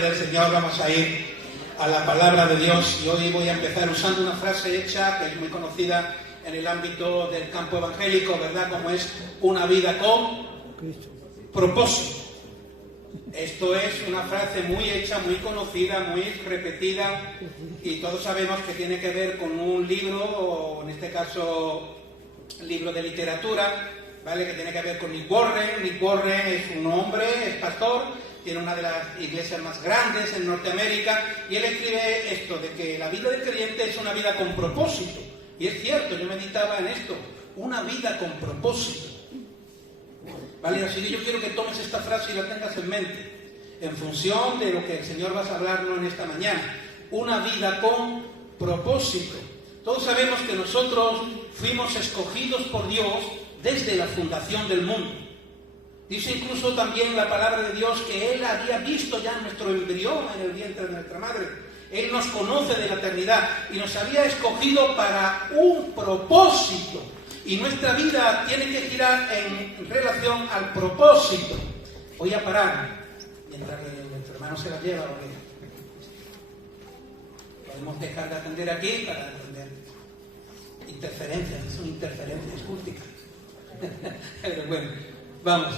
Del Señor, vamos a ir a la palabra de Dios y hoy voy a empezar usando una frase hecha que es muy conocida en el ámbito del campo evangélico, ¿verdad? Como es una vida con propósito. Esto es una frase muy hecha, muy conocida, muy repetida y todos sabemos que tiene que ver con un libro, o en este caso libro de literatura, ¿vale? Que tiene que ver con Nick Warren. Nick Warren es un hombre, es pastor, tiene una de las iglesias más grandes en Norteamérica y él escribe esto, de que la vida del creyente es una vida con propósito. Y es cierto, yo meditaba en esto, una vida con propósito. Vale, así que yo quiero que tomes esta frase y la tengas en mente, en función de lo que el Señor va a hablarnos en esta mañana. Una vida con propósito. Todos sabemos que nosotros fuimos escogidos por Dios desde la fundación del mundo. Dice incluso también la palabra de Dios que Él había visto ya nuestro embrión en el vientre de nuestra madre. Él nos conoce de la eternidad y nos había escogido para un propósito. Y nuestra vida tiene que girar en relación al propósito. Voy a parar, mientras que nuestro hermano se la lleva. Podemos dejar de atender aquí para atender interferencias, son interferencias acústicas. Pero bueno, vamos.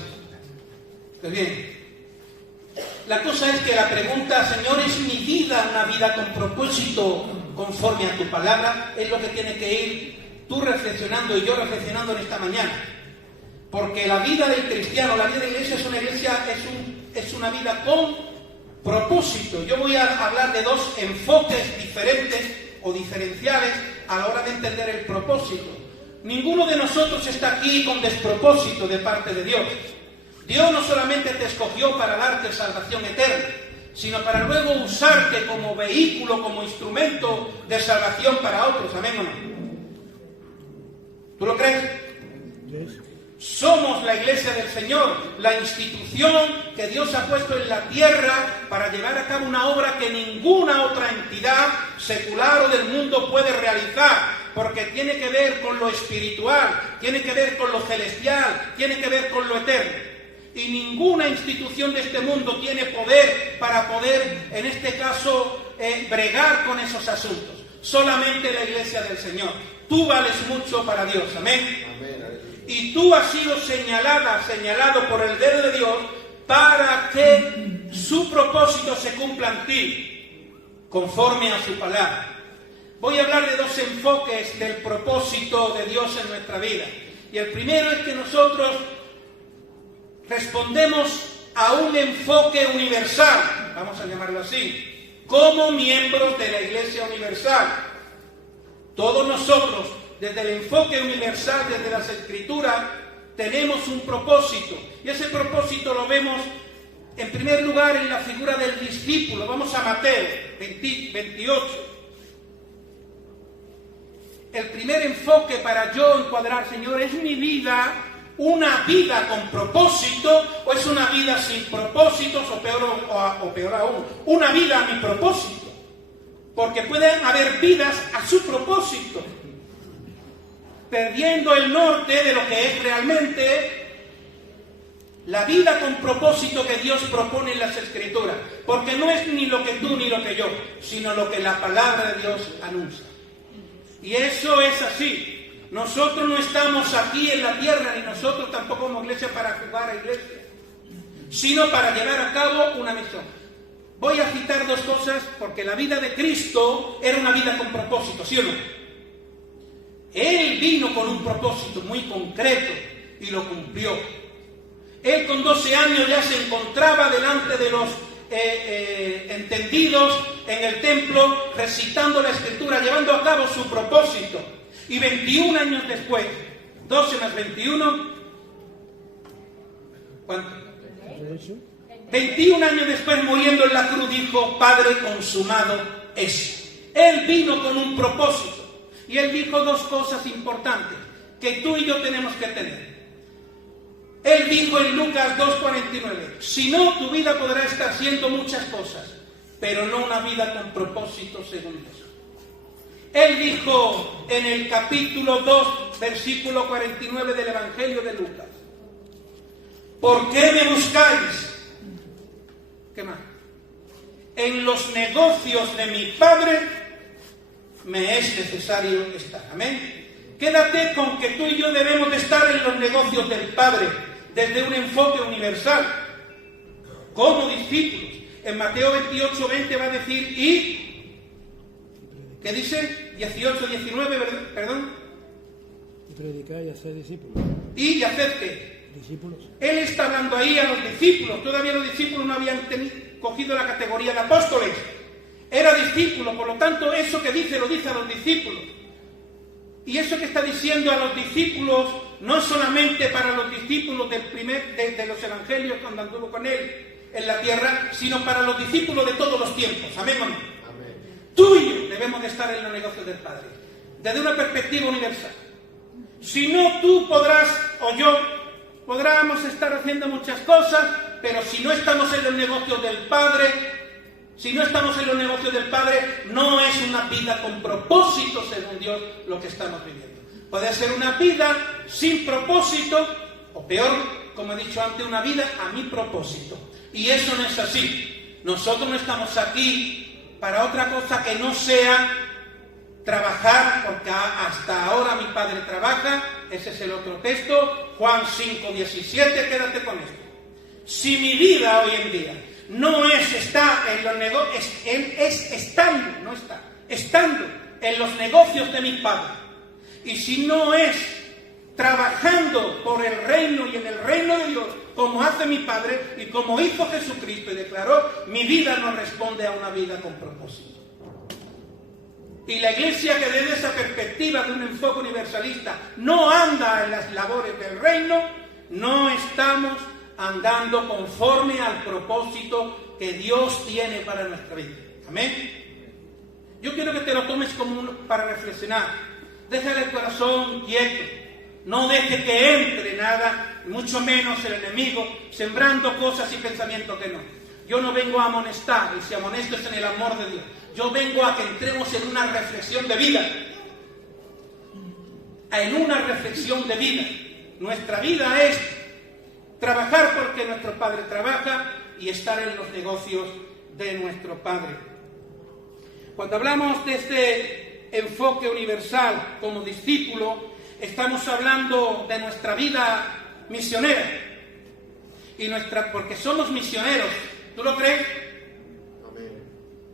Pues bien, la cosa es que la pregunta, Señor, ¿es mi vida una vida con propósito conforme a tu palabra? Es lo que tiene que ir tú reflexionando y yo reflexionando en esta mañana. Porque la vida del cristiano, la vida de la iglesia es una vida con propósito. Yo voy a hablar de dos enfoques diferentes o diferenciales a la hora de entender el propósito. Ninguno de nosotros está aquí con despropósito de parte de Dios. Dios no solamente te escogió para darte salvación eterna, sino para luego usarte como vehículo, como instrumento de salvación para otros. ¿Amén o no? ¿Tú lo crees? Somos la iglesia del Señor, la institución que Dios ha puesto en la tierra para llevar a cabo una obra que ninguna otra entidad secular o del mundo puede realizar, porque tiene que ver con lo espiritual, tiene que ver con lo celestial, tiene que ver con lo eterno. Y ninguna institución de este mundo tiene poder para poder, en este caso, bregar con esos asuntos. Solamente la iglesia del Señor. Tú vales mucho para Dios. Amén. Amén. Y tú has sido señalado por el dedo de Dios para que su propósito se cumpla en ti, conforme a su palabra. Voy a hablar de dos enfoques del propósito de Dios en nuestra vida. Y el primero es que nosotros respondemos a un enfoque universal, vamos a llamarlo así, como miembros de la Iglesia Universal. Todos nosotros, desde el enfoque universal, desde las Escrituras, tenemos un propósito. Y ese propósito lo vemos, en primer lugar, en la figura del discípulo. Vamos a Mateo 28. El primer enfoque para yo encuadrar, Señor, ¿es mi vida una vida con propósito o es una vida sin propósitos o peor aún, una vida a mi propósito? Porque pueden haber vidas a su propósito, perdiendo el norte de lo que es realmente la vida con propósito que Dios propone en las Escrituras. Porque no es ni lo que tú ni lo que yo, sino lo que la palabra de Dios anuncia. Y eso es así. Nosotros no estamos aquí en la tierra, ni nosotros tampoco como iglesia para jugar a iglesia, sino para llevar a cabo una misión. Voy a citar dos cosas, porque la vida de Cristo era una vida con propósito, ¿sí o no? Él vino con un propósito muy concreto y lo cumplió. Él con 12 años ya se encontraba delante de los entendidos en el templo, recitando la Escritura, llevando a cabo su propósito. Y 21 años después, 12 más 21, ¿cuánto? 21 años después, muriendo en la cruz, dijo: Padre, consumado es. Él vino con un propósito. Y Él dijo dos cosas importantes que tú y yo tenemos que tener. Él dijo en Lucas 2:49, si no, tu vida podrá estar haciendo muchas cosas, pero no una vida con propósito según Dios. Él dijo en el capítulo 2, versículo 49 del Evangelio de Lucas: ¿por qué me buscáis? ¿Qué más? en los negocios de mi Padre me es necesario estar. Amén. Quédate con que tú y yo debemos de estar en los negocios del Padre desde un enfoque universal, como discípulos. En Mateo 28:20 va a decir, ¿qué dice? 18:19, perdón. Y predicar y hacer discípulos. ¿Y hacer qué? Discípulos. Él está hablando ahí a los discípulos. Todavía los discípulos no habían cogido la categoría de apóstoles. Era discípulo, por lo tanto, eso que dice, lo dice a los discípulos. Y eso que está diciendo a los discípulos, no solamente para los discípulos de los evangelios cuando anduvo con él en la tierra, sino para los discípulos de todos los tiempos. Amén o no. Tú y yo debemos de estar en los negocios del Padre, desde una perspectiva universal. Si no, tú podrás, o yo, podríamos estar haciendo muchas cosas, pero si no estamos en los negocios del Padre, no es una vida con propósito, según Dios, lo que estamos viviendo. Puede ser una vida sin propósito, o peor, como he dicho antes, una vida a mi propósito. Y eso no es así. Nosotros no estamos aquí para otra cosa que no sea trabajar, porque hasta ahora mi Padre trabaja. Ese es el otro texto, Juan 5:17, quédate con esto. Si mi vida hoy en día no es estar en los negocios, es estando en los negocios de mi Padre, y si no es trabajando por el reino y en el reino de Dios, como hace mi Padre y como hizo Jesucristo y declaró, mi vida no responde a una vida con propósito. Y la Iglesia, que desde esa perspectiva de un enfoque universalista no anda en las labores del reino, no estamos andando conforme al propósito que Dios tiene para nuestra vida. Amén. Yo quiero que te lo tomes como para reflexionar. Deja el corazón quieto. No deje que entre nada, mucho menos el enemigo, sembrando cosas y pensamientos que no. Yo no vengo a amonestar, y si amonesto es en el amor de Dios. Yo vengo a que entremos en una reflexión de vida. En una reflexión de vida. Nuestra vida es trabajar porque nuestro Padre trabaja y estar en los negocios de nuestro Padre. Cuando hablamos de este enfoque universal como discípulo, estamos hablando de nuestra vida misionera. Porque somos misioneros. ¿Tú lo crees? Amén.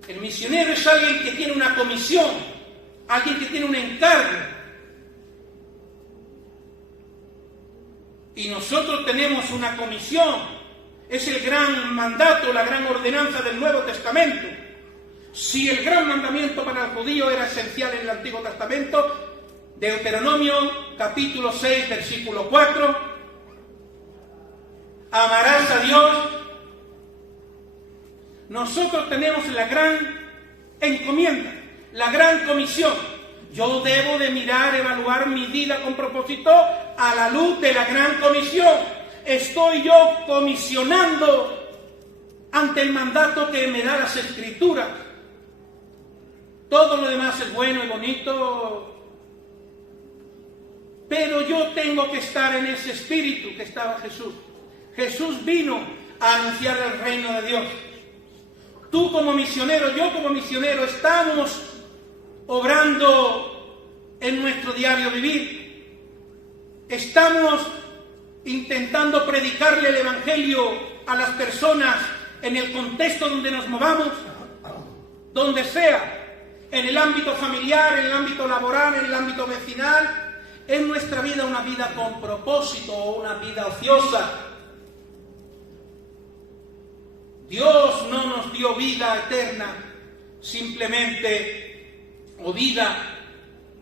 El misionero es alguien que tiene una comisión, alguien que tiene un encargo. Y nosotros tenemos una comisión. Es el gran mandato, la gran ordenanza del Nuevo Testamento. Si el gran mandamiento para el judío era esencial en el Antiguo Testamento, Deuteronomio capítulo 6, versículo 4, amarás a Dios. Nosotros tenemos la gran encomienda, la gran comisión. Yo debo de mirar, evaluar mi vida con propósito a la luz de la gran comisión. Estoy yo comisionando ante el mandato que me da las Escrituras. Todo lo demás es bueno y bonito, pero yo tengo que estar en ese espíritu que estaba Jesús. Jesús vino a anunciar el reino de Dios. Tú como misionero, yo como misionero, estamos obrando en nuestro diario vivir. Estamos intentando predicarle el Evangelio a las personas en el contexto donde nos movamos, donde sea, en el ámbito familiar, en el ámbito laboral, en el ámbito vecinal. ¿Es nuestra vida una vida con propósito o una vida ociosa? Dios no nos dio vida eterna simplemente, o vida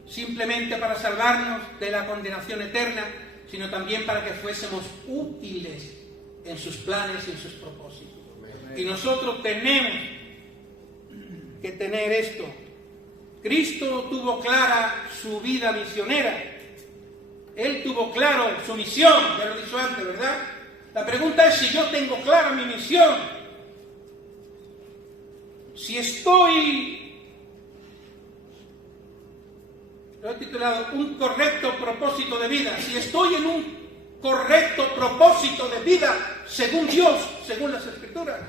simplemente para salvarnos de la condenación eterna, sino también para que fuésemos útiles en sus planes y en sus propósitos. Y nosotros tenemos que tener esto. Cristo tuvo clara su vida misionera. Él tuvo claro su misión, ya lo he dicho antes, ¿verdad? La pregunta es si yo tengo clara mi misión. Si estoy, lo he titulado, un correcto propósito de vida. Si estoy en un correcto propósito de vida, según Dios, según las Escrituras.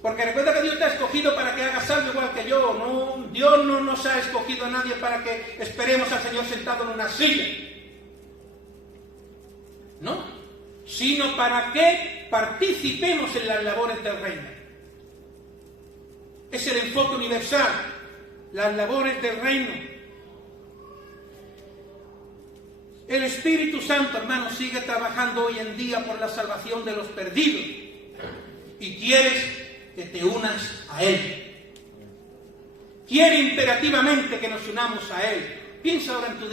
Porque recuerda que Dios te ha escogido para que hagas algo igual que yo. No, Dios no nos ha escogido a nadie para que esperemos al Señor sentado en una silla. No, sino para que participemos en las labores del reino. Es el enfoque universal, las labores del reino. El Espíritu Santo, hermanos, sigue trabajando hoy en día por la salvación de los perdidos. Y quieres que te unas a Él. Quiere imperativamente que nos unamos a Él. Piensa ahora en tu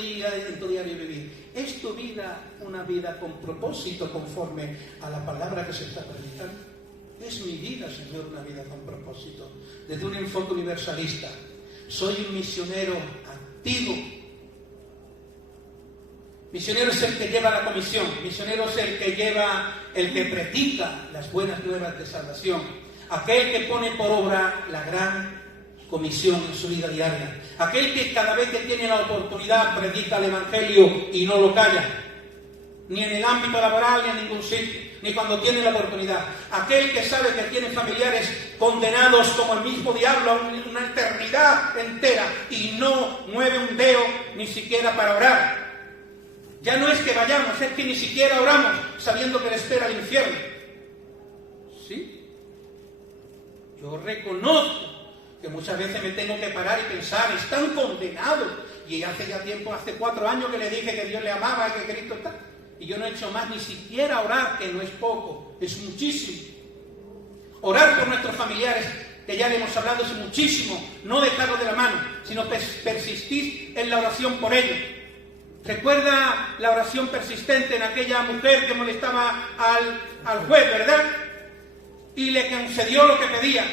diario vivir. ¿Es tu vida una vida con propósito conforme a la palabra que se está predicando? Es mi vida, Señor, una vida con propósito. Desde un enfoque universalista. Soy un misionero activo. Misionero es el que lleva la comisión. Misionero es el que predica las buenas nuevas de salvación. Aquel que pone por obra la gran comisión en su vida diaria. Aquel que cada vez que tiene la oportunidad predica el Evangelio y no lo calla. Ni en el ámbito laboral ni en ningún sitio. Ni cuando tiene la oportunidad. Aquel que sabe que tiene familiares condenados como el mismo diablo a una eternidad entera y no mueve un dedo ni siquiera para orar. Ya no es que vayamos, es que ni siquiera oramos sabiendo que le espera el infierno. ¿Sí? Yo reconozco que muchas veces me tengo que parar y pensar, están condenados. Y hace ya tiempo, hace 4 años que le dije que Dios le amaba, que Cristo está. Y yo no he hecho más ni siquiera orar, que no es poco, es muchísimo. Orar por nuestros familiares, que ya le hemos hablado, es muchísimo. No dejarlo de la mano, sino persistir en la oración por ellos. Recuerda la oración persistente en aquella mujer que molestaba al juez, ¿verdad? Y le concedió lo que pedía.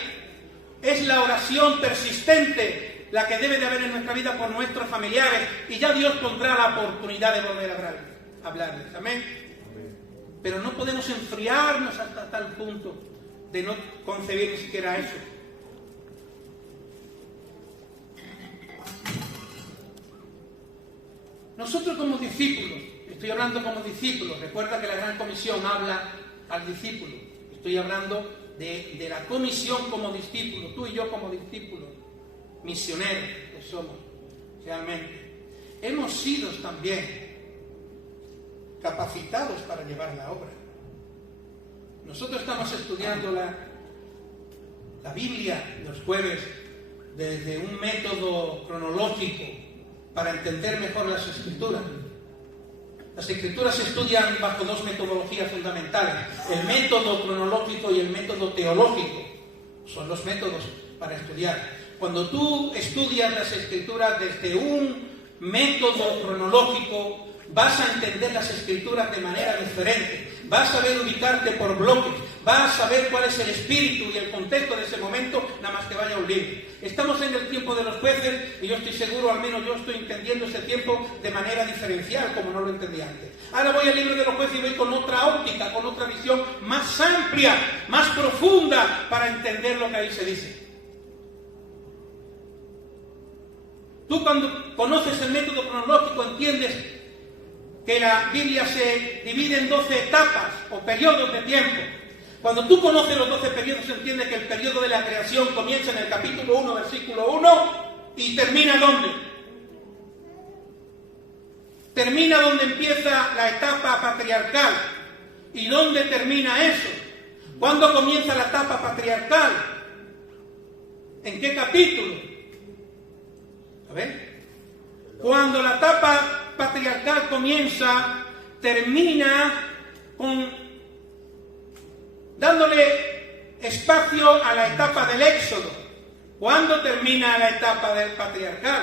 Es la oración persistente la que debe de haber en nuestra vida por nuestros familiares. Y ya Dios pondrá la oportunidad de volver a hablarles. Amén. Pero no podemos enfriarnos hasta tal punto de no concebir ni siquiera eso. Nosotros como discípulos, estoy hablando como discípulos, recuerda que la Gran Comisión habla al discípulo. Estoy hablando de la comisión como discípulo, tú y yo como discípulos, misioneros que somos realmente. Hemos sido también capacitados para llevar la obra. Nosotros estamos estudiando la Biblia los jueves desde un método cronológico para entender mejor las Escrituras. Las Escrituras se estudian bajo 2 metodologías fundamentales: el método cronológico y el método teológico. Son los métodos para estudiar. Cuando tú estudias las Escrituras desde un método cronológico, vas a entender las Escrituras de manera diferente. Vas a saber ubicarte por bloques. Vas a saber cuál es el espíritu y el contexto de ese momento, nada más que vaya un libro. Estamos en el tiempo de los jueces y yo estoy seguro, al menos yo estoy entendiendo ese tiempo de manera diferencial, como no lo entendía antes. Ahora voy al libro de los jueces y voy con otra óptica, con otra visión más amplia, más profunda, para entender lo que ahí se dice. Tú cuando conoces el método cronológico entiendes que la Biblia se divide en 12 etapas o periodos de tiempo. Cuando tú conoces los 12 periodos, entiendes que el periodo de la creación comienza en el capítulo 1, versículo 1, y termina ¿dónde? Termina donde empieza la etapa patriarcal. ¿Y dónde termina eso? ¿Cuándo comienza la etapa patriarcal? ¿En qué capítulo? A ver. Cuando la etapa patriarcal comienza, termina dándole espacio a la etapa del Éxodo. ¿Cuándo termina la etapa del patriarcal?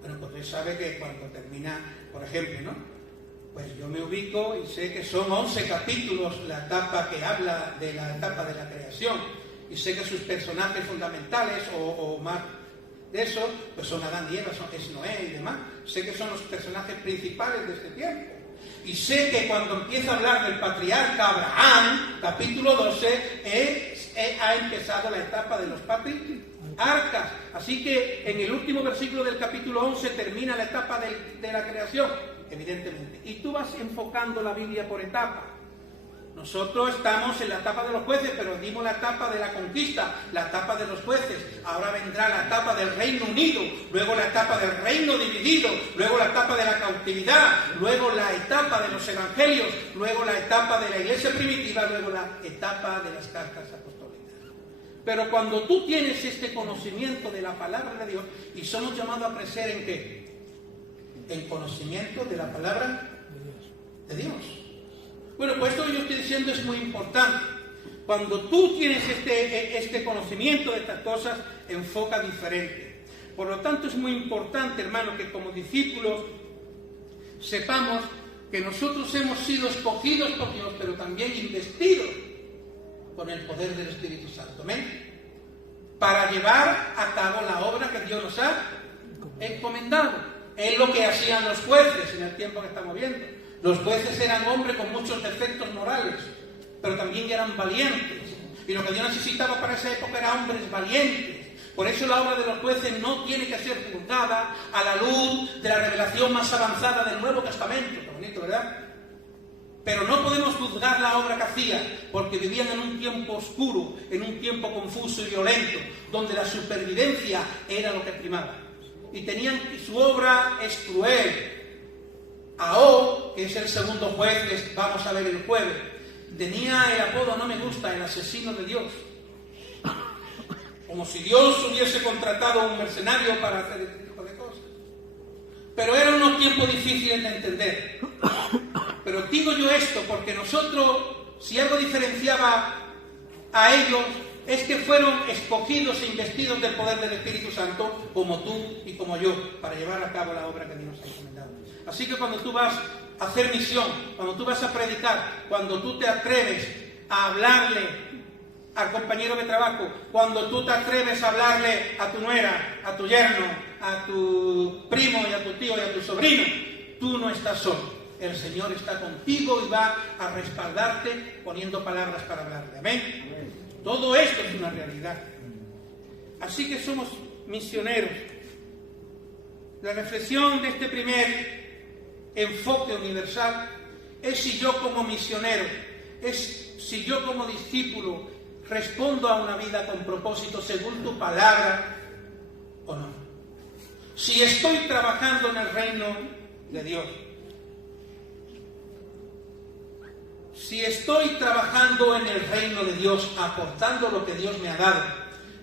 Bueno, pues usted sabe que cuando termina, por ejemplo, ¿no? Pues yo me ubico y sé que son 11 capítulos la etapa que habla de la etapa de la creación. Y sé que sus personajes fundamentales o más de eso, pues son Adán y Eva, es Noé y demás. Sé que son los personajes principales de este tiempo. Y sé que cuando empieza a hablar del patriarca Abraham, capítulo 12, ha empezado la etapa de los patriarcas. Así que en el último versículo del capítulo 11 termina la etapa de la creación, evidentemente. Y tú vas enfocando la Biblia por etapas. Nosotros estamos en la etapa de los jueces, pero dimos la etapa de la conquista, la etapa de los jueces. Ahora vendrá la etapa del Reino Unido, luego la etapa del Reino Dividido, luego la etapa de la cautividad, luego la etapa de los evangelios, luego la etapa de la iglesia primitiva, luego la etapa de las cartas apostólicas. Pero cuando tú tienes este conocimiento de la palabra de Dios, y somos llamados a crecer ¿en qué? En conocimiento de la palabra de Dios. Bueno, pues esto que yo estoy diciendo es muy importante. Cuando tú tienes este conocimiento de estas cosas, enfoca diferente. Por lo tanto, es muy importante, hermano, que como discípulos sepamos que nosotros hemos sido escogidos por Dios, pero también investidos con el poder del Espíritu Santo. ¿Amén? Para llevar a cabo la obra que Dios nos ha encomendado. Es lo que hacían los jueces en el tiempo que estamos viendo. Los jueces eran hombres con muchos defectos morales, pero también eran valientes. Y lo que Dios necesitaba para esa época eran hombres valientes. Por eso la obra de los jueces no tiene que ser juzgada a la luz de la revelación más avanzada del Nuevo Testamento. Qué bonito, ¿verdad? Pero no podemos juzgar la obra que hacían, porque vivían en un tiempo oscuro, en un tiempo confuso y violento, donde la supervivencia era lo que primaba. Y su obra es cruel. Ahó, que es el segundo juez que vamos a ver el jueves, tenía el apodo, no me gusta, el asesino de Dios. Como si Dios hubiese contratado a un mercenario para hacer este tipo de cosas. Pero eran unos tiempos difíciles de entender. Pero digo yo esto porque nosotros, si algo diferenciaba a ellos, es que fueron escogidos e investidos del poder del Espíritu Santo, como tú y como yo, para llevar a cabo la obra que Dios nos ha encomendado. Así que cuando tú vas a hacer misión, cuando tú vas a predicar, cuando tú te atreves a hablarle al compañero de trabajo, cuando tú te atreves a hablarle a tu nuera, a tu yerno, a tu primo y a tu tío y a tu sobrino, tú no estás solo. El Señor está contigo y va a respaldarte poniendo palabras para hablarle. Amén. Todo esto es una realidad. Así que somos misioneros. La reflexión de este primer enfoque universal es si yo como misionero, es si yo como discípulo respondo a una vida con propósito según tu palabra o no. Si estoy trabajando en el reino de Dios. Si estoy trabajando en el reino de Dios, aportando lo que Dios me ha dado,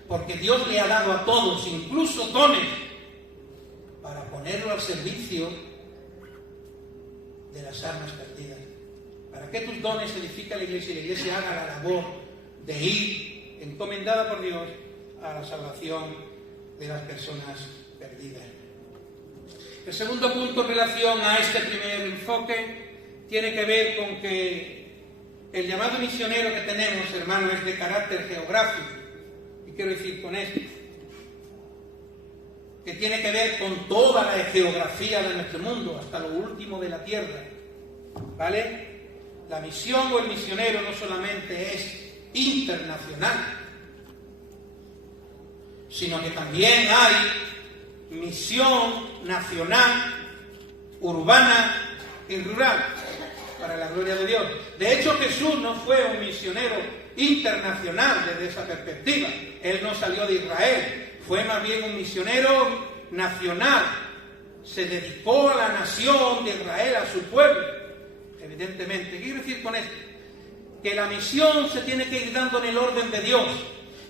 porque Dios le ha dado a todos, incluso dones, para ponerlo al servicio de las almas perdidas. Para que tus dones edifiquen la iglesia y la iglesia haga la labor de ir, encomendada por Dios, a la salvación de las personas perdidas. El segundo punto en relación a este primer enfoque tiene que ver con que el llamado misionero que tenemos, hermano, es de carácter geográfico. ¿Y quiero decir con esto? Que tiene que ver con toda la geografía de nuestro mundo, hasta lo último de la tierra. ¿Vale? La misión o el misionero no solamente es internacional, sino que también hay misión nacional, urbana y rural, para la gloria de Dios. De hecho, Jesús no fue un misionero internacional desde esa perspectiva. Él no salió de Israel, fue más bien un misionero nacional. Se dedicó a la nación de Israel, a su pueblo, evidentemente. ¿Qué quiero decir con esto? Que la misión se tiene que ir dando en el orden de Dios.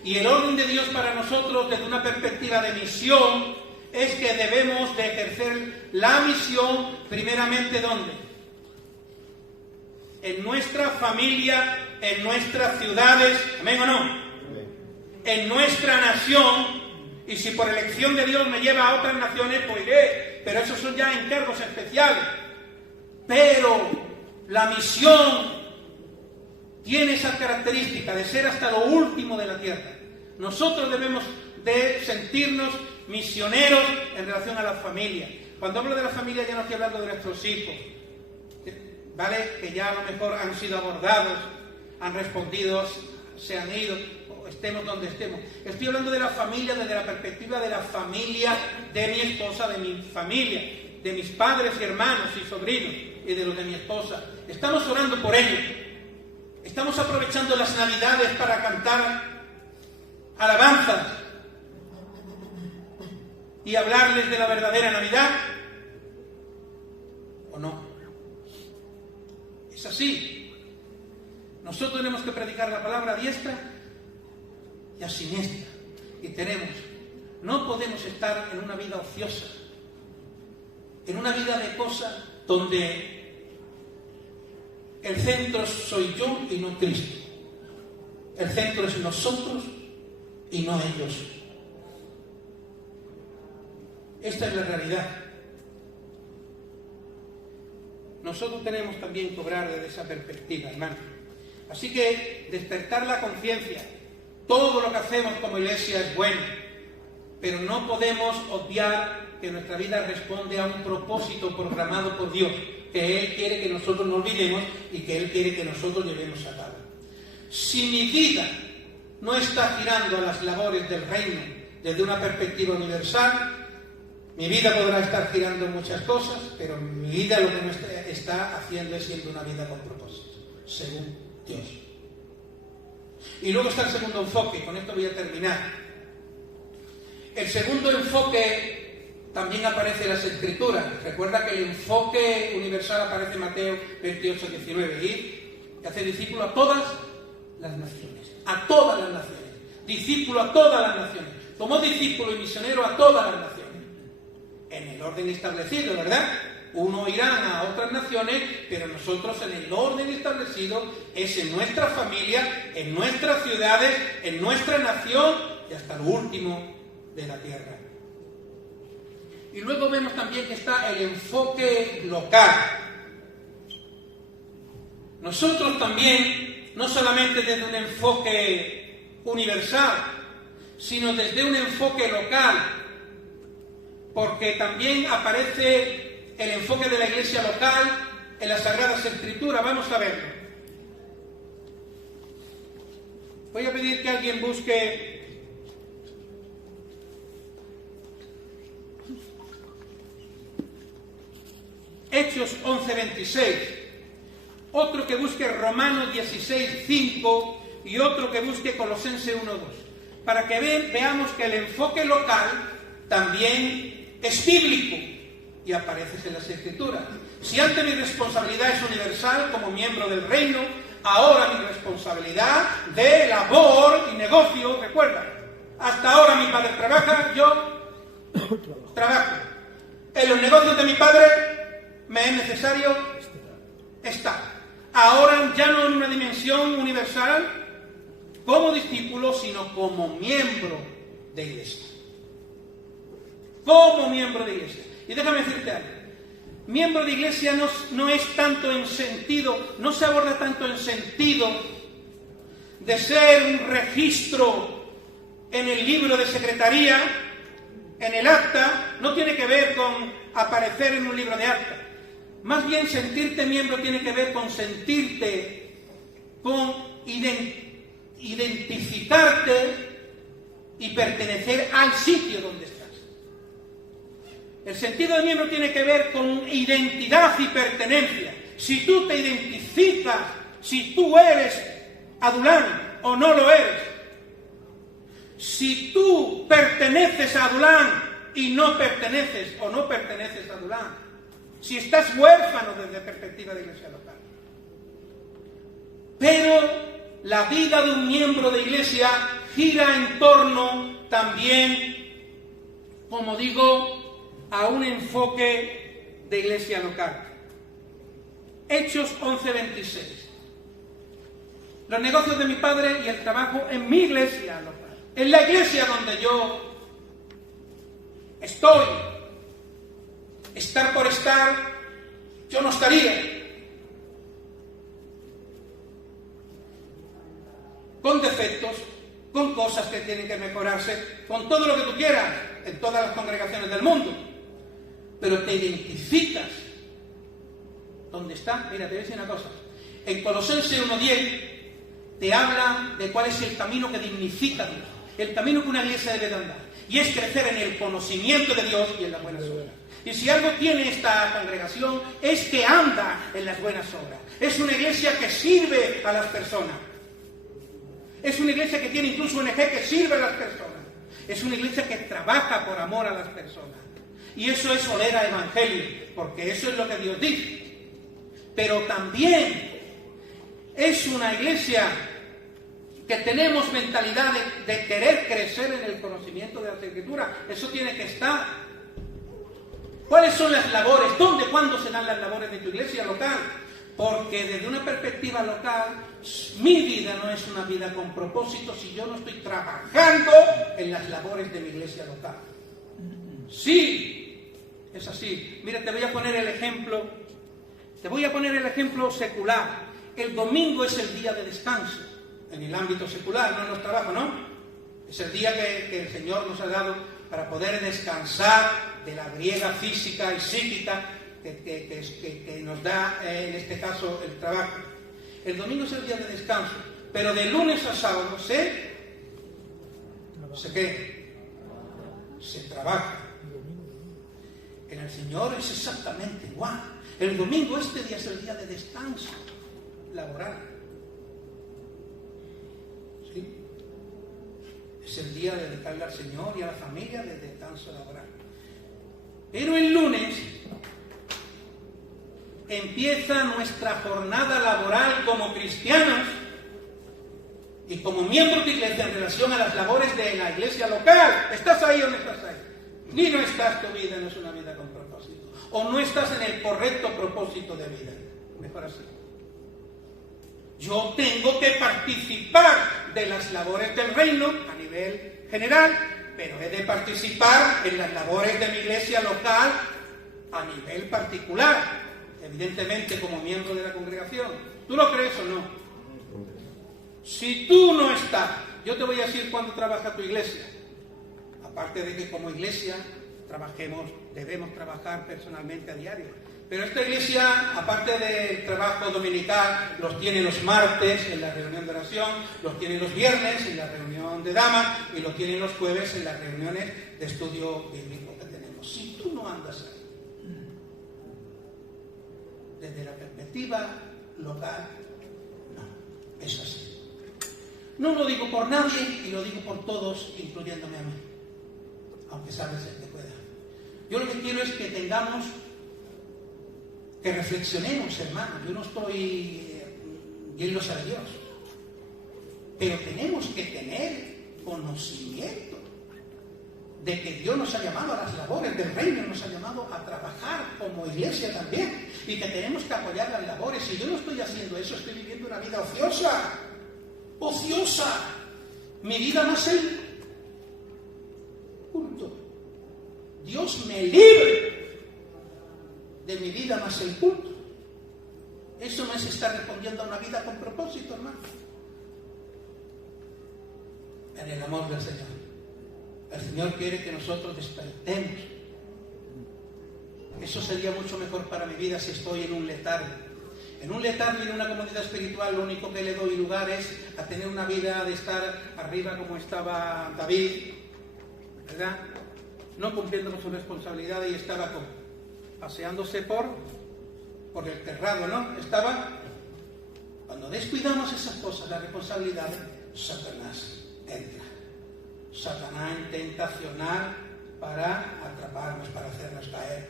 Y el orden de Dios para nosotros, desde una perspectiva de misión, es que debemos de ejercer la misión primeramente, ¿dónde? En nuestra familia, en nuestras ciudades, ¿amén o no? Amén. En nuestra nación, y si por elección de Dios me lleva a otras naciones, pues iré, pero esos son ya encargos especiales. Pero la misión tiene esa característica de ser hasta lo último de la tierra. Nosotros debemos de sentirnos misioneros en relación a la familia. Cuando hablo de la familia ya no estoy hablando de nuestros hijos, ¿vale? Que ya a lo mejor han sido abordados, han respondido, se han ido, o estemos donde estemos. Estoy hablando de la familia desde la perspectiva de la familia de mi esposa, de mi familia, de mis padres y hermanos y sobrinos y de los de mi esposa. Estamos orando por ellos. Estamos aprovechando las Navidades para cantar alabanzas y hablarles de la verdadera Navidad, ¿o no? Es así. Nosotros tenemos que predicar la palabra a diestra y a siniestra. Y no podemos estar en una vida ociosa, en una vida de cosas donde el centro soy yo y no Cristo. El centro es nosotros y no ellos. Esta es la realidad. Nosotros tenemos también que obrar desde esa perspectiva, hermano. Así que despertar la conciencia. Todo lo que hacemos como iglesia es bueno, pero no podemos obviar que nuestra vida responde a un propósito programado por Dios, que Él quiere que nosotros no olvidemos y que Él quiere que nosotros llevemos a cabo. Si mi vida no está girando a las labores del reino desde una perspectiva universal, mi vida podrá estar girando en muchas cosas, pero mi vida lo que no está haciendo es siendo una vida con propósito, según Dios. Y luego está el segundo enfoque, con esto voy a terminar. El segundo enfoque también aparece en las Escrituras. Recuerda que el enfoque universal aparece en Mateo 28, 19. Y hace discípulo a todas las naciones. A todas las naciones. Discípulo a todas las naciones. Tomó discípulo y misionero a todas las naciones. En el orden establecido, ¿verdad? Uno irán a otras naciones, pero nosotros en el orden establecido es en nuestra familia, en nuestras ciudades, en nuestra nación y hasta lo último de la tierra. Y luego vemos también que está el enfoque local. Nosotros también, no solamente desde un enfoque universal, sino desde un enfoque local, porque también aparece el enfoque de la iglesia local en las Sagradas Escrituras. Vamos a verlo. Voy a pedir que alguien busque Hechos 11:26, otro que busque Romanos 16:5 y otro que busque Colosenses 1:2, para que veamos que el enfoque local también es bíblico y aparece en las Escrituras. Si antes mi responsabilidad es universal como miembro del reino, ahora mi responsabilidad de labor y negocio, recuerda, hasta ahora mi padre trabaja, yo trabajo. En los negocios de mi padre me es necesario estar. Ahora ya no en una dimensión universal como discípulo, sino como miembro de iglesia. Como miembro de iglesia. Y déjame decirte algo. Miembro de iglesia no es tanto en sentido, no se aborda tanto en sentido de ser un registro en el libro de secretaría, en el acta, no tiene que ver con aparecer en un libro de acta. Más bien sentirte miembro tiene que ver con sentirte, con identificarte y pertenecer al sitio donde estás. El sentido de miembro tiene que ver con identidad y pertenencia. Si tú te identificas, si tú eres Adulán o no lo eres, si tú perteneces a Adulán y no perteneces o no perteneces a Adulán, si estás huérfano desde perspectiva de iglesia local. Pero la vida de un miembro de iglesia gira en torno también, como digo, a un enfoque de iglesia local. Hechos 11:26. Los negocios de mi padre y el trabajo en mi iglesia local. En la iglesia donde yo estoy. Estar por estar, yo no estaría. Con defectos, con cosas que tienen que mejorarse, con todo lo que tú quieras, en todas las congregaciones del mundo. Pero te identificas. ¿Dónde está? Mira, te voy a decir una cosa. En Colosenses 1:10 te habla de cuál es el camino que dignifica a Dios. el camino que una iglesia debe de andar, y es crecer en el conocimiento de Dios y en las buenas obras. Y si algo tiene esta congregación es que anda en las buenas obras. Es una iglesia que sirve a las personas. Es una iglesia que tiene incluso un eje que sirve a las personas. Es una iglesia que trabaja por amor a las personas. Y eso es oler a evangelio, porque eso es lo que Dios dice. Pero también es una iglesia que tenemos mentalidad de querer crecer en el conocimiento de las Escrituras. Eso tiene que estar. ¿Cuáles son las labores? ¿Dónde, cuándo se dan las labores de tu iglesia local? Porque desde una perspectiva local, mi vida no es una vida con propósito si yo no estoy trabajando en las labores de mi iglesia local. Sí, es así. Mira, te voy a poner el ejemplo secular. El domingo es el día de descanso, en el ámbito secular, no en los trabajos, ¿no? Es el día que el Señor nos ha dado para poder descansar de la griega física y psíquica que nos da, en este caso, el trabajo. El domingo es el día de descanso, pero de lunes a sábado se trabaja. En el Señor es exactamente igual. El domingo, este día, es el día de descanso laboral. ¿Sí? Es el día de dedicarle al Señor y a la familia de descanso laboral. Pero el lunes empieza nuestra jornada laboral como cristianos y como miembros de iglesia en relación a las labores de la iglesia local. ¿Estás ahí o no estás ahí? Ni no estás, tu vida no es una vida con propósito. O no estás en el correcto propósito de vida. Mejor así. Yo tengo que participar de las labores del reino a nivel general, pero he de participar en las labores de mi iglesia local a nivel particular, evidentemente como miembro de la congregación. ¿Tú lo crees o no? Si tú no estás, yo te voy a decir cuándo trabaja tu iglesia. Aparte de que como iglesia debemos trabajar personalmente a diario. Pero esta iglesia, aparte del trabajo dominical, los tiene los martes en la reunión de oración, los tiene los viernes en la reunión de damas y los tiene los jueves en las reuniones de estudio bíblico que tenemos. Si tú no andas ahí, desde la perspectiva local, no, es así. No lo digo por nadie y lo digo por todos, incluyéndome a mí, aunque sabes el que pueda. Yo lo que quiero es que reflexionemos, hermanos. Yo no estoy, bien lo sabe Dios, pero tenemos que tener conocimiento de que Dios nos ha llamado a las labores del reino, nos ha llamado a trabajar como iglesia también, y que tenemos que apoyar las labores. Si yo no estoy haciendo eso, estoy viviendo una vida ociosa, mi vida no es el culto. Dios me libre de mi vida más el culto. Eso no es estar respondiendo a una vida con propósito, hermano. En el amor del Señor. El Señor quiere que nosotros despertemos. Eso sería mucho mejor para mi vida si estoy en un letargo. En un letargo y en una comunidad espiritual lo único que le doy lugar es a tener una vida de estar arriba como estaba David, ¿verdad? No cumpliendo con su responsabilidad y estaba paseándose por el terrado, ¿no? Cuando descuidamos esas cosas, las responsabilidades, Satanás entra. Satanás intenta accionar para atraparnos, para hacernos caer.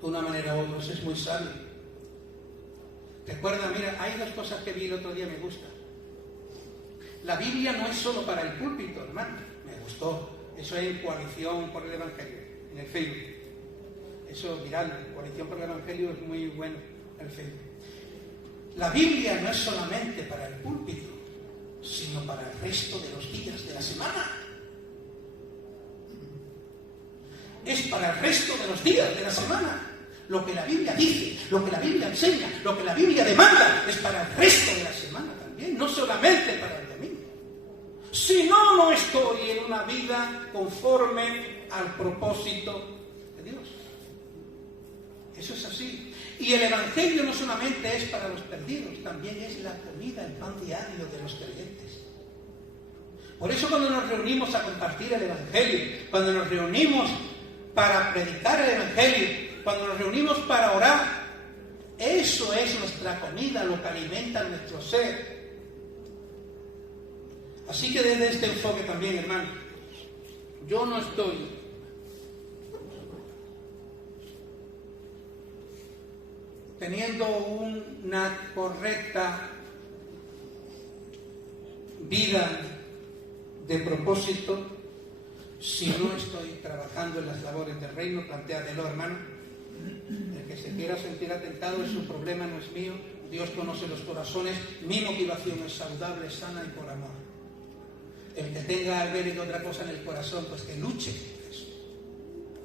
De una manera u otra, es muy sabio. Recuerda, mira, hay dos cosas que vi el otro día, me gustan. La Biblia no es solo para el púlpito, hermano. Me gustó. Eso es Coalición por el Evangelio, en el Facebook. Eso, mirad, Coalición por el Evangelio es muy bueno, el Facebook. La Biblia no es solamente para el púlpito, sino para el resto de los días de la semana. Es para el resto de los días de la semana. Lo que la Biblia dice, lo que la Biblia enseña, lo que la Biblia demanda, es para el resto de la semana también, no solamente para el domingo. Si no, no estoy en una vida conforme al propósito de Dios. Eso es así. Y el Evangelio no solamente es para los perdidos, también es la comida, el pan diario de los creyentes. Por eso cuando nos reunimos a compartir el Evangelio, cuando nos reunimos para predicar el Evangelio, cuando nos reunimos para orar, eso es nuestra comida, lo que alimenta nuestro ser. Así que desde este enfoque también, hermano, yo no estoy teniendo una correcta vida de propósito si no estoy trabajando en las labores del reino. Plantéatelo, hermano. El que se quiera sentir atentado es su problema, no es mío. Dios conoce los corazones. Mi motivación es saludable, sana y por amor. El que tenga algo de otra cosa en el corazón, pues que luche contra eso.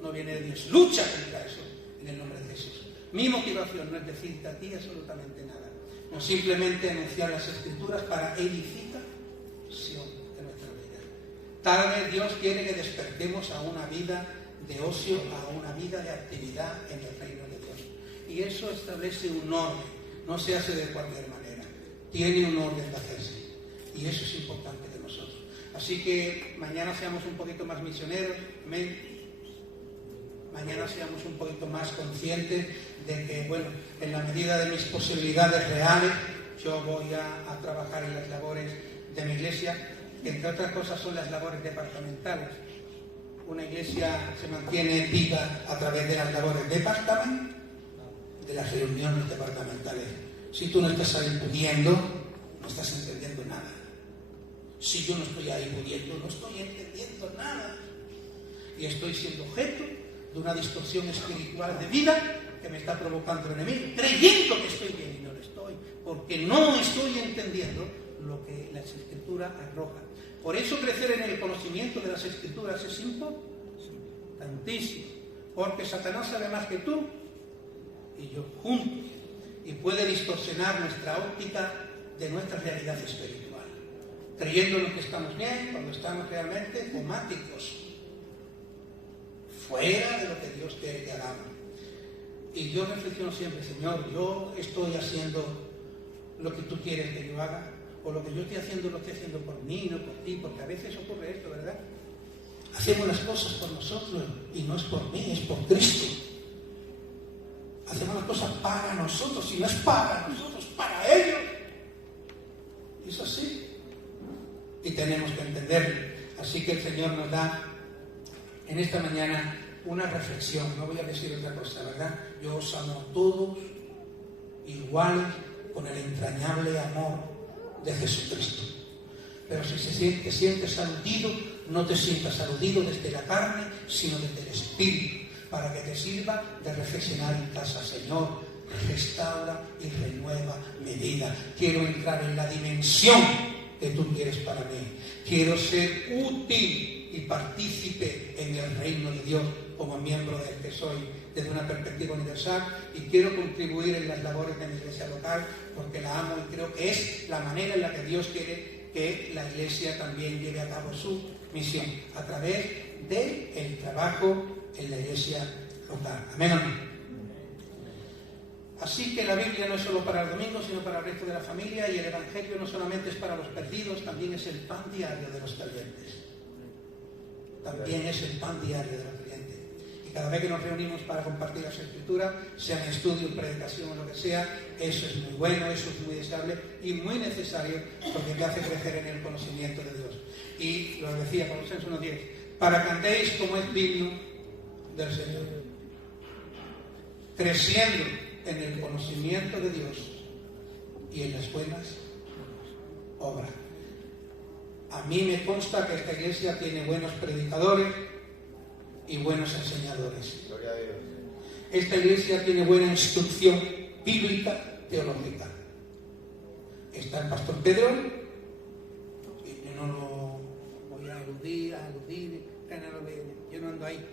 No viene de Dios, lucha contra eso en el nombre de Jesús. Mi motivación no es decirte a ti absolutamente nada, no simplemente anunciar las Escrituras para edificación de nuestra vida. Tal vez Dios quiere que despertemos a una vida de ocio, a una vida de actividad en el reino de Dios. Y eso establece un orden, no se hace de cualquier manera, tiene un orden de hacerse. Y eso es importante de nosotros. Así que mañana seamos un poquito más misioneros, amén. Mañana seamos un poquito más conscientes de que, bueno, en la medida de mis posibilidades reales, yo voy a trabajar en las labores de mi iglesia, que entre otras cosas son las labores departamentales. Una iglesia se mantiene viva a través de las labores departamentales, de las reuniones departamentales. Si tú no estás ahí pudiendo, no estás entendiendo nada. Si yo no estoy ahí pudiendo, no estoy entendiendo nada. Y estoy siendo objeto de una distorsión espiritual de vida que me está provocando el enemigo, creyendo que estoy bien y no lo estoy, porque no estoy entendiendo lo que las Escrituras arrojan. Por eso crecer en el conocimiento de las Escrituras es importantísimo, porque Satanás sabe más que tú y yo juntos, y puede distorsionar nuestra óptica de nuestra realidad espiritual, creyéndonos que estamos bien cuando estamos realmente comáticos, fuera de lo que Dios quiere que hagamos. Y yo reflexiono siempre, Señor, yo estoy haciendo lo que tú quieres que yo haga, o lo que yo estoy haciendo lo estoy haciendo por mí, no por ti, porque a veces ocurre esto, ¿verdad? Hacemos las cosas por nosotros y no es por mí, es por Cristo. Hacemos las cosas para nosotros y no es para nosotros, para ellos. Es así. Y tenemos que entenderlo. Así que el Señor nos da en esta mañana una reflexión. No voy a decir otra cosa, ¿verdad? Yo os amo a todos iguales con el entrañable amor de Jesucristo. Pero si te sientes aludido, no te sientas aludido desde la carne, sino desde el Espíritu, para que te sirva de reflexionar en casa. Señor, restaura y renueva mi vida. Quiero entrar en la dimensión que tú quieres para mí. Quiero ser útil y partícipe en el reino de Dios como miembro del que soy desde una perspectiva universal, y quiero contribuir en las labores de mi iglesia local porque la amo y creo que es la manera en la que Dios quiere que la iglesia también lleve a cabo su misión, a través del trabajo en la iglesia local. Amén, amén. Así que la Biblia no es solo para el domingo, sino para el resto de la familia, y el Evangelio no solamente es para los perdidos, también es el pan diario de los creyentes. También es el pan diario de los creyentes. Y cada vez que nos reunimos para compartir las Escrituras, sea en estudio, predicación o lo que sea, eso es muy bueno, eso es muy deseable y muy necesario, porque te hace crecer en el conocimiento de Dios. Y lo decía Colosenses 1:10, para que andéis como es digno del Señor, creciendo en el conocimiento de Dios y en las buenas obras. A mí me consta que esta iglesia tiene buenos predicadores y buenos enseñadores. Gloria a Dios. Esta iglesia tiene buena instrucción bíblica, teológica. Está el pastor Pedro, y yo no lo voy a aludir, yo no ando ahí.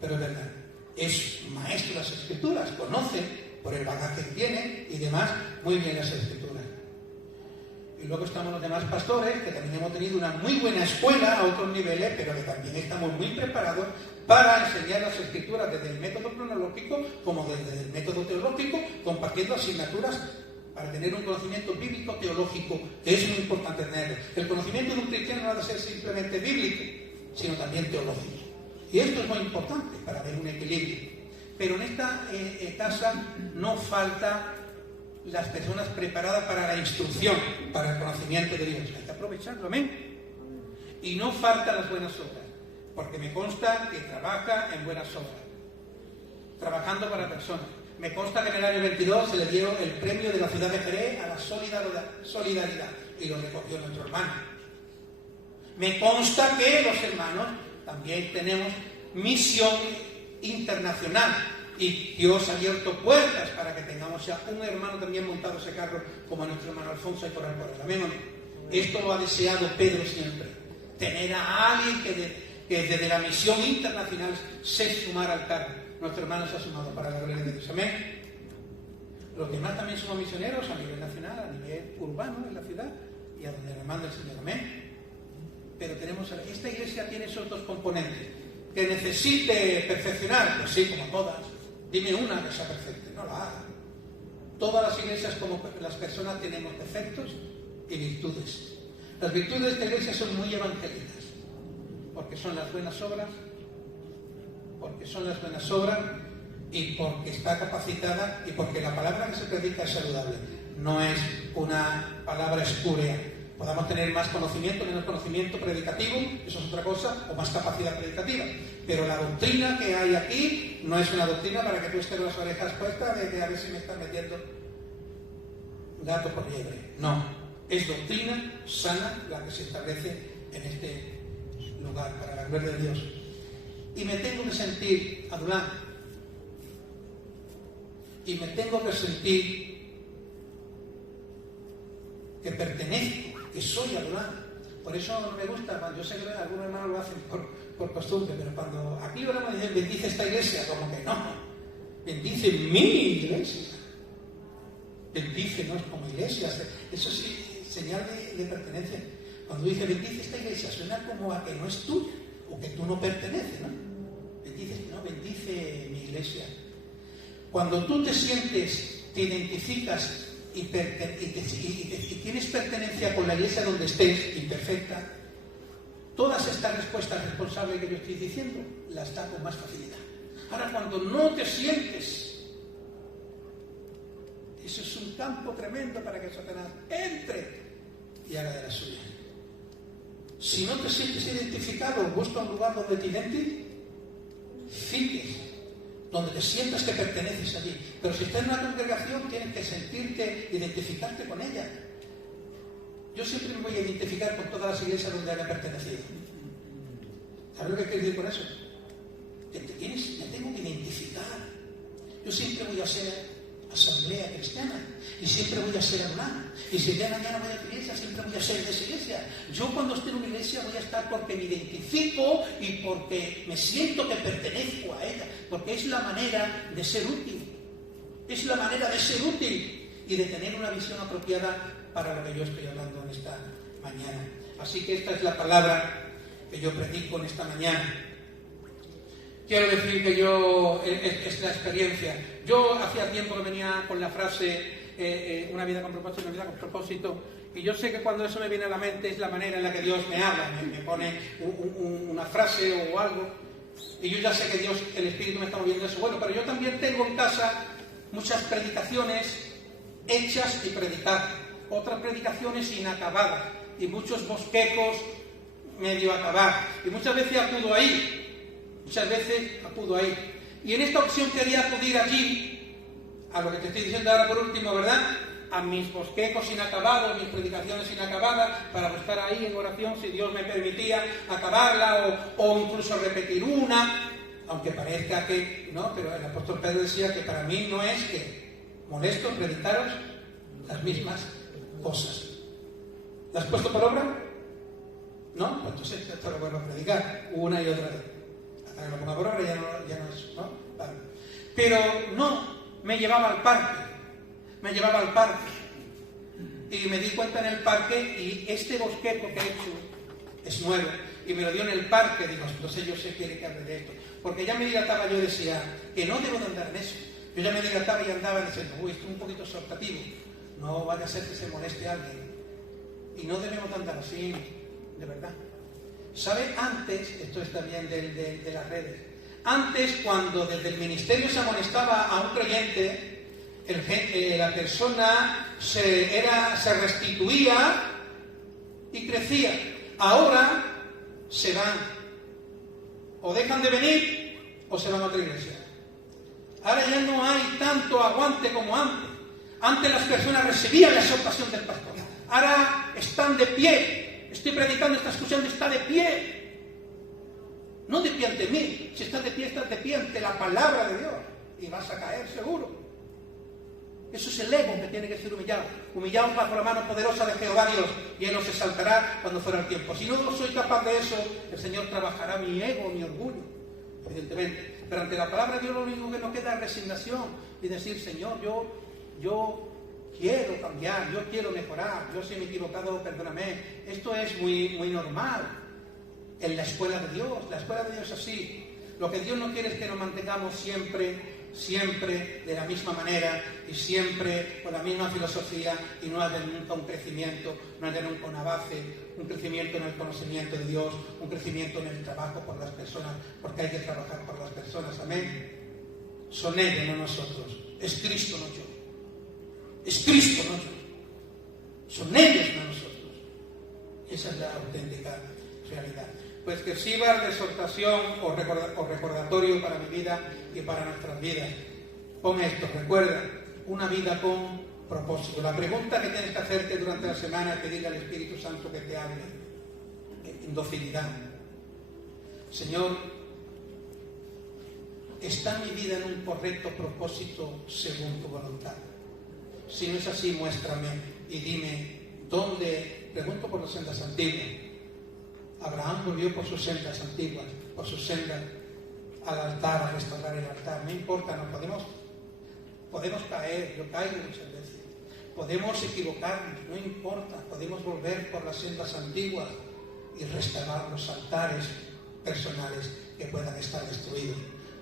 Pero es verdad, es maestro de las Escrituras, conoce por el bagaje que tiene y demás muy bien las Escrituras. Y luego estamos los demás pastores, que también hemos tenido una muy buena escuela a otros niveles, pero que también estamos muy preparados para enseñar las Escrituras desde el método cronológico como desde el método teológico, compartiendo asignaturas para tener un conocimiento bíblico teológico, que es muy importante tenerlo. El conocimiento de un cristiano no ha de ser simplemente bíblico, sino también teológico. Y esto es muy importante para ver un equilibrio. Pero en esta casa no falta las personas preparadas para la instrucción, para el conocimiento de Dios. Hay que aprovecharlo, amén. Y no faltan las buenas obras, porque me consta que trabaja en buenas obras, trabajando para personas. Me consta que en el año 22 se le dio el premio de la ciudad de Jerez a la solidaridad, y lo recogió nuestro hermano. Me consta que los hermanos también tenemos misión internacional, y Dios ha abierto puertas para que tengamos ya un hermano también montado ese carro, como nuestro hermano Alfonso, y por el amén o no. Esto lo ha deseado Pedro siempre, tener a alguien que desde la misión internacional se sumara al carro. Nuestro hermano se ha sumado para la gloria de Dios, amén. Los demás también somos misioneros a nivel nacional, a nivel urbano en la ciudad y a donde le manda el Señor, amén. Pero esta iglesia tiene esos dos componentes. Que necesite perfeccionar, pues sí, como todas. Dime una que sea perfecta, no la haga. Todas las iglesias, como las personas, tenemos defectos y virtudes. Las virtudes de esta iglesia son muy evangélicas, porque son las buenas obras, y porque está capacitada, y porque la palabra que se predica es saludable. No es una palabra espúrea. Podamos tener más conocimiento, menos conocimiento predicativo, eso es otra cosa, o más capacidad predicativa. Pero la doctrina que hay aquí no es una doctrina para que tú estés las orejas puestas de que a ver si me están metiendo gato por liebre. No, es doctrina sana la que se establece en este lugar, para la gloria de Dios. Y me tengo que sentir adulado. Y me tengo que sentir que pertenezco, que soy adulado. Por eso no me gusta, yo sé que algunos hermanos lo hacen por costumbre, pero cuando aquí oramos y dicen bendice esta iglesia, como que no, bendice mi iglesia. Bendícenos como iglesia. Eso sí, señal de pertenencia. Cuando dice bendice esta iglesia, suena como a que no es tuya, o que tú no perteneces, ¿no? Bendice mi iglesia. Cuando tú te sientes, te identificas y tienes pertenencia con la iglesia donde estés, imperfecta, todas estas respuestas responsables que yo estoy diciendo las da con más facilidad. Ahora, cuando no te sientes, eso es un campo tremendo para que Satanás entre y haga de la suya. Si no te sientes identificado, busca un lugar donde te identifiques, donde te sientas que perteneces allí. Pero si estás en una congregación, tienes que sentirte, identificarte con ella. Yo siempre me voy a identificar con todas las iglesias donde haya pertenecido. ¿Sabes lo que quiero decir con eso? Me tengo que identificar. Yo siempre voy a ser asamblea cristiana, y siempre voy a ser hermano, y si el día de mañana voy a tu iglesia, siempre voy a ser de esa iglesia. Yo cuando esté en una iglesia voy a estar porque me identifico y porque me siento que pertenezco a ella, porque es la manera de ser útil, es la manera de ser útil y de tener una visión apropiada para lo que yo estoy hablando en esta mañana. Así que esta es la palabra que yo predico en esta mañana. Quiero decir que es la experiencia. Yo hacía tiempo que venía con la frase una vida con propósito, una vida con propósito, y yo sé que cuando eso me viene a la mente es la manera en la que Dios me habla, me pone una frase o algo, y yo ya sé que Dios, el Espíritu me está moviendo eso. Bueno, pero yo también tengo en casa muchas predicaciones hechas y predicadas, otras predicaciones inacabadas, y muchos bosquejos medio acabados, y muchas veces acudo ahí. Y en esta ocasión quería acudir allí, a lo que te estoy diciendo ahora por último, ¿verdad? A mis bosquejos inacabados, mis predicaciones inacabadas, para buscar ahí en oración si Dios me permitía acabarla o incluso repetir una, aunque parezca que no, pero el apóstol Pedro decía que para mí no es que molesto predicaros las mismas cosas. ¿Las has puesto por obra? ¿No? Pues entonces esto lo vuelvo a predicar una y otra vez. Hasta que lo ponga por obra ya no es, ¿no? Vale. Pero no, me llevaba al parque. Y me di cuenta en el parque, y este bosquejo que he hecho es nuevo, y me lo dio en el parque. Digo, entonces yo sé quiere que hable de esto. Porque ya me dilataba, yo decía que no debo de andar en eso. Yo ya me dilataba y andaba diciendo, esto es un poquito sortativo. No vaya a ser que se moleste a alguien. Y no debemos andar así, de verdad. ¿Sabe? Antes, esto es también de las redes, antes cuando desde el ministerio se amonestaba a un creyente, la persona se restituía y crecía. Ahora se van, o dejan de venir o se van a otra iglesia. Ahora ya no hay tanto aguante como antes. Antes las personas recibían la exhortación del pastor. Ahora están de pie. Estoy predicando, está escuchando, está de pie. No de pie ante mí. Si estás de pie ante la palabra de Dios. Y vas a caer seguro. Eso es el ego que tiene que ser humillado. Humillados bajo la mano poderosa de Jehová Dios. Y Él os exaltará cuando fuera el tiempo. Si no soy capaz de eso, el Señor trabajará mi ego, mi orgullo. Evidentemente. Pero ante la palabra de Dios lo único que nos queda es resignación. Y decir, Señor, yo quiero cambiar, yo quiero mejorar, yo si me he equivocado, perdóname. Esto es muy, muy normal en la escuela de Dios. La escuela de Dios es así. Lo que Dios no quiere es que nos mantengamos siempre de la misma manera y siempre con la misma filosofía y no haya nunca un crecimiento, no haya nunca un avance, un crecimiento en el conocimiento de Dios, un crecimiento en el trabajo por las personas, porque hay que trabajar por las personas. Amén. Son ellos, no nosotros. Es Cristo, no yo. Es Cristo, no yo. Son ellos, no nosotros. Esa es la auténtica realidad. Pues que sirva de exhortación o recordatorio para mi vida y para nuestras vidas. Pon esto, recuerda, una vida con propósito. La pregunta que tienes que hacerte durante la semana es pedirle al Espíritu Santo que te hable en docilidad. Señor, ¿está mi vida en un correcto propósito según tu voluntad? Si no es así, muéstrame y dime dónde. Pregunto por las sendas antiguas. Abraham volvió por sus sendas antiguas, por sus sendas al altar, a restaurar el altar. No importa, no podemos caer, yo caigo muchas veces. Podemos equivocarnos, no importa. Podemos volver por las sendas antiguas y restaurar los altares personales que puedan estar destruidos,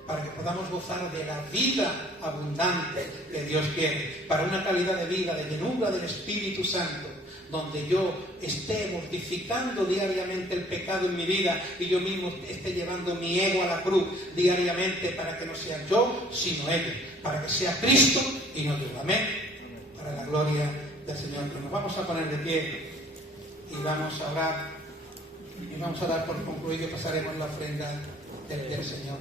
para que podamos gozar de la vida abundante que Dios quiere, para una calidad de vida, de llenura del Espíritu Santo, donde yo esté mortificando diariamente el pecado en mi vida y yo mismo esté llevando mi ego a la cruz diariamente, para que no sea yo, sino ellos, para que sea Cristo y no yo. Amén. Para la gloria del Señor. Pero nos vamos a poner de pie y vamos a orar y vamos a dar por concluido y pasaremos la ofrenda del Señor.